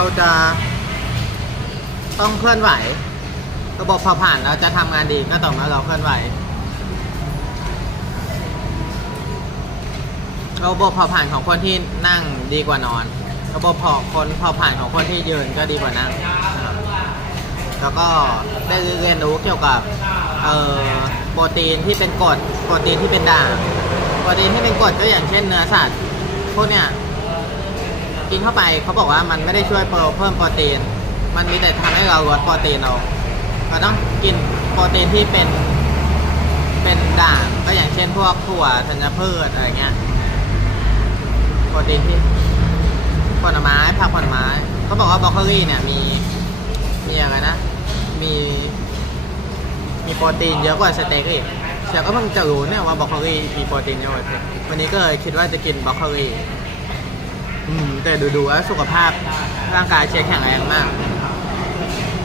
เราจะต้องเคลื่อนไหว ระบบเผาผลาญเราจะทำงานดีก็ต่อเมื่อเราเคลื่อนไหว ระบบเผาผลาญของคนที่นั่งดีกว่านอน ระบบเผาคนเผาผลาญของคนที่ยืนก็ดีกว่านั่งนะแล้วก็ได้เรียนรู้เกี่ยวกับโปรตีนที่เป็นกรดโปรตีนที่เป็นด่างโปรตีนที่เป็นกรดก็อย่างเช่นเนื้อสัตว์พวกเนี้ย กินเข้าไปเขาบอกว่ามันไม่ได้ช่วยเพิ่มโปรตีน มันมีแต่ทำให้เราลดโปรตีนเราเราต้องกินโปรตีนที่เป็นเป็นด่างก็อย่างเช่นพวกถั่วธัญพืชอะไรเงี้ยโปรตีนที่ผลไม้ผักผลไม้เขาบอกว่าบรอกโคลีเนี่ยมีมีอะไรนะ มีมีโปรตีนเยอะกว่าสเต็กอีกเชียก็เพิ่งจะรู้เนี่ยว่าบรอกโคลีมีโปรตีนเยอะกว่าสเต็กวันนี้ก็เลยคิดว่าจะกินบรอกโคลี อืมแต่ดูๆแล้วสุขภาพร่างกายเชียร์แข็งแรงมาก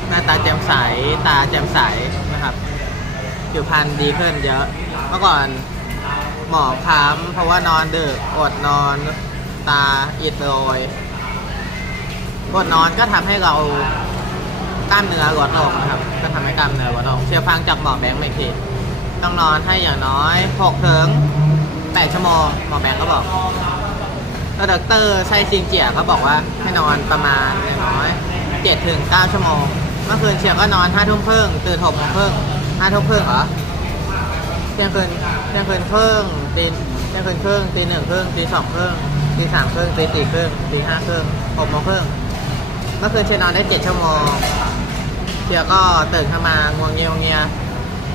หน้าตาแจ่มใส ตาแจ่มใสนะครับผิวพรรณดีขึ้นเยอะ เมื่อก่อนหมอค้ำเพราะว่านอนดึกอดนอน ตาอิดโรยอดนอนก็ทำให้เรากล้ามเนื้อลดลงนะครับ ก็ทำให้กล้ามเนื้อลดลงเชื่อฟังจากหมอแบงค์เมทีต้องนอนให้อย่างน้อย6ถึง8ชั่วโมงหมอแบงค์ก็บอก แล้วดรไซซิงเจียเขาบอกว่าให้นอนประมาณอย่างน้อย7ถึง9ชั่วโมง เมื่อคืนเชียร์ก็นอน5ทุ่มครึ่งตื่น6โมงครึ่ง5ทุ่มครึ่งเหรอเที่ยงคืนเที่ยงคืนครึ่งตีเที่ยงคืนครึ่งตีหนึ่งครึ่งตีสองครึ่งตีสามครึ่งตีสี่ครึ่งตีห้าครึ่งหกโมงครึ่งเมื่อคืนเชียร์นอนได้เจ็ดชั่วโมงเชียร์ก็ตื่นขึ้นมางวงเงียงวเงีย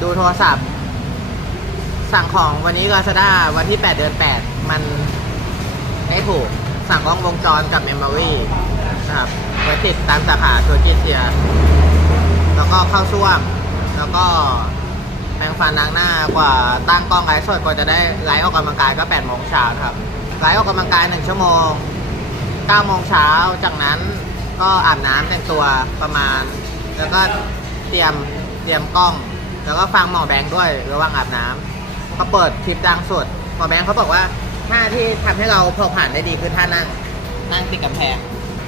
ดูโทรศัพท์ สั่งของวันนี้ลาซาด้าวันที่8เดือน8มัน ไม่ถูก สั่งกล้องวงจรกับเมมโมรี่นะครับไว้ติดตามสาขาทัวจีเชีย แล้วก็เข้าซ่วม แล้วก็แปรงฟันล้างหน้ากว่าตั้งกล้องไลฟ์สดกว่าจะได้ไลฟ์ออกกำลังกายก็8โมงเช้าครับไลฟ์ออกกำลังกาย 1 ชั่วโมง9โมงเช้าจากนั้นก็อาบน้ำแต่งตัวประมาณ แล้วก็เตรียมเตรียมกล้อง แล้วก็ฟังหมอแบงค์ด้วยระหว่างอาบน้ำเขาเปิดคลิปดังสุดหมอแบงค์เขาบอกว่า ท่าที่ทำให้เราเผาผ่านได้ดีคือท่านั่ง นั่งติดกำแพง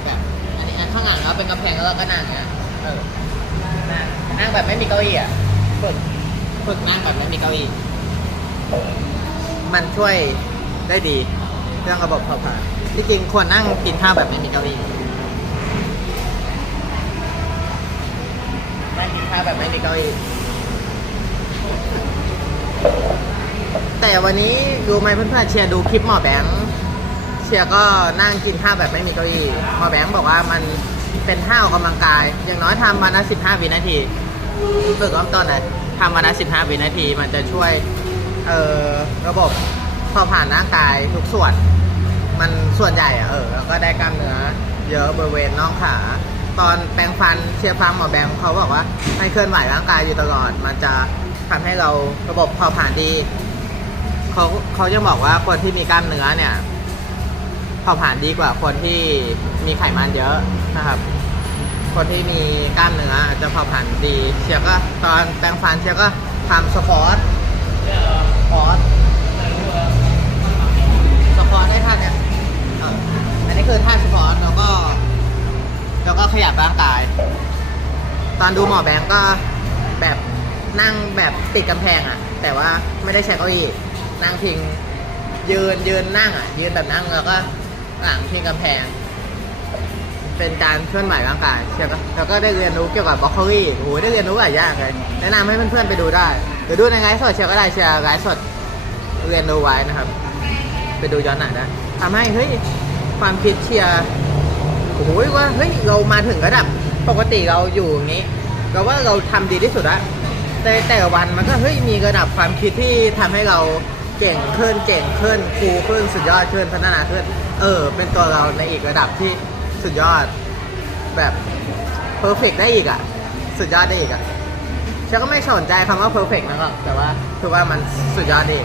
แบบอันนี้อันข้างหลังเราเป็นกำแพงแล้วเราก็นั่งอย่างเงี้ยเออนั่งนั่งแบบไม่มีเก้าอี้อะฝึกฝึกนั่งแบบไม่มีเก้าอี้มันช่วยได้ดีเรื่องระบบเผาผลาญที่จริงควรนั่งกินข้าวแบบไม่มีเก้าอี้นั่งกินข้าวแบบไม่มีเก้าอี้ แต่วันนี้ดูไหมเพื่อนๆเชียร์ดูคลิปหมอแบงค์เชียร์ก็นั่งกินข้าวแบบไม่มีเก้าอี้หมอแบงค์บอกว่ามันเป็นท่าออกกำลังกาย อย่างน้อยทำวันละ15 วินาทีฝึกเริ่มต้นเลยทำวันละ15 วินาที มันจะช่วยเอ่อระบบเผาผ่านร่างกายทุกส่วน มันส่วนใหญ่อะเออแล้วก็ได้กล้ามเนื้อเยอะบริเวณน่องขาตอนแปรงฟันเชียร์ฟังหมอแบงค์เขาบอกว่าให้เคลื่อนไหวร่างกายอยู่ตลอด มันจะทำให้เราระบบเผาผลาญดี เขาเขายังบอกว่าคนที่มีกล้ามเนื้อเนี่ยเผาผลาญดีกว่าคนที่มีไขมันเยอะนะครับ คนที่มีกล้ามเนื้อจะเผาผลาญดีเชียก็ตอนแปรงฟันเชียก็ทำสควอตสควอตสควอตได้ท่าเนี้ยอันนี้คือท่าสควอตแล้วก็ แล้วก็ขยับร่างกาย ตอนดูหมอแบงก์ก็แบบนั่งแบบติดกำแพงอะแต่ว่าไม่ได้ใช้เก้าอี้ นั่งพิงยืนยืนนั่งอะ ยืนแบบนั่งแล้วก็หลังพิงกำแพง เป็นการเคลื่อนไหวร่างกายเชียร์ก็แล้วก็ได้เรียนรู้เกี่ยวกับบล็อกโคลี่โอ้โหได้เรียนรู้หลายอย่างเลยแนะนำให้เพื่อนๆไปดูได้หรือดูในไลฟ์สดเชียร์ก็ได้เชียร์ไลฟ์สดเรียนรู้ไว้นะครับ ไปดูย้อนหลังได้ทำให้เฮ้ยความคิดเชียร์โอ้โหว่าเฮ้ยเรามาถึงระดับปกติเราอยู่อย่างนี้เราว่าเราทำดีที่สุดล้วแต่แต่ละวันมันก็เฮ้ยมีระดับความคิดที่ทำให้เรา เก่งขึ้นเก่งขึ้นครูขึ้นสุดยอดขึ้นพัฒนาขึ้น เออ เป็นตัวเราในอีกระดับที่สุดยอดแบบเพอร์เฟกได้อีกอะ สุดยอดได้อีกอะฉันก็ไม่สนใจคำว่าเพอร์เฟกนะก็แต่ว่าคือว่ามันสุดยอดดี